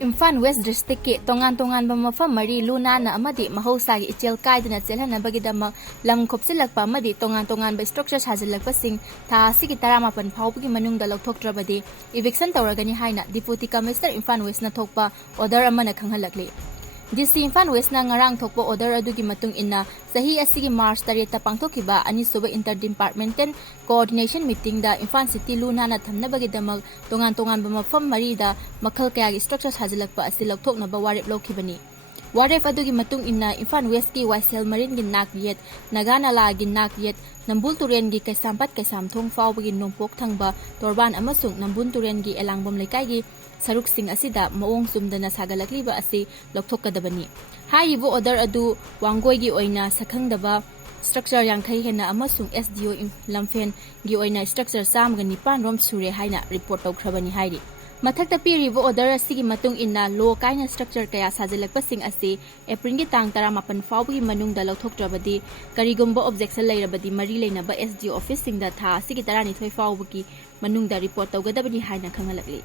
Imphal West District ke tongan mafam mari lunana amadi mahosagi ichel kaiduna chelhanabagidama lam khopsilakpa amadi tongan ba structure sajilakpa sing tha sigi 18 phawbagi manungda louthoktrabadi eviction tawragani haina Deputy Commissioner Imphal West na thokpa order amana khanghalakli. DC Imphal West na ngarang thokpa order adugi matung inna sahi asigi March 3 ta pangthokiba anisuba interdepartmental coordination meeting da Imphal City lunana thamnabagidamag tongan ba mafam mari da makhal kayagi structure sajilakpa asi Louthoknaba warep lokhibani. Warep adugi matung inna Imphal West ki Waisel Marine gi nakyet Naganala gi nakyet Nambul Turen gi Kaisampat Kaisamthong Phaobagi Nongpok thangba Torban amasung Nambul Turen gi Elangbom Lekai gi saruk sing asida maong sumdana sagalakliba asi Louthokadabani. Haibu order adu Wangoi gi oina sakhangdaba structure yankhai hena amasung SDO Lamfen gi oina structure samgani panrom sure haina report tawkhrabani hairi. Mathakta piribu order asigi matung inna law kaina structure kaya sajilakpa sing asi April gi tang 18 Phaobagi manungda Louthoktrabadi karigumba objection leirabadi mari leinaba SDO office singda tha asigi 12 Phaobagi manungda report tawgadabani haina khanghalakli.